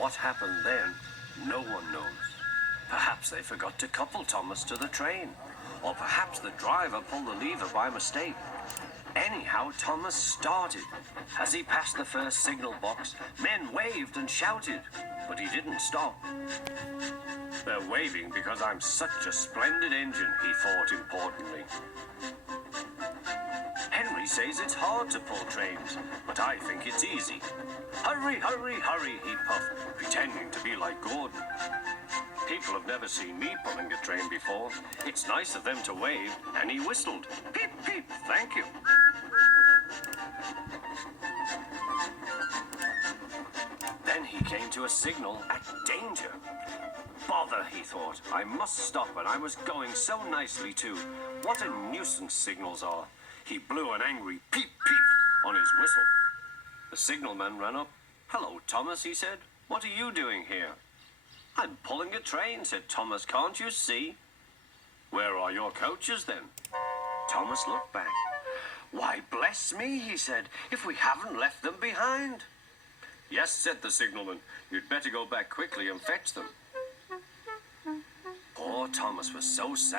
What happened then, no one knows. Perhaps they forgot to couple Thomas to the train, or perhaps the driver pulled the lever by mistake. Anyhow, Thomas started. As he passed the first signal box, men waved and shouted, but he didn't stop. They're waving because I'm such a splendid engine, he thought importantly. Henry says it's hard to pull trains, but I think it's easy. Hurry, hurry, hurry, he puffed, pretending to be like Gordon. People have never seen me pulling a train before. It's nice of them to wave, and he whistled. Peep, peep, thank you. Then he came to a signal at danger. Bother, he thought. I must stop, and I was going so nicely too. What a nuisance signals are. He blew an angry peep, peep on his whistle. The signalman ran up. Hello, Thomas, he said. What are you doing here? I'm pulling a train, said Thomas. Can't you see? Where are your coaches, then? Thomas looked back. Why, bless me, he said, if we haven't left them behind. Yes, said the signalman. You'd better go back quickly and fetch them. Poor Thomas was so sad.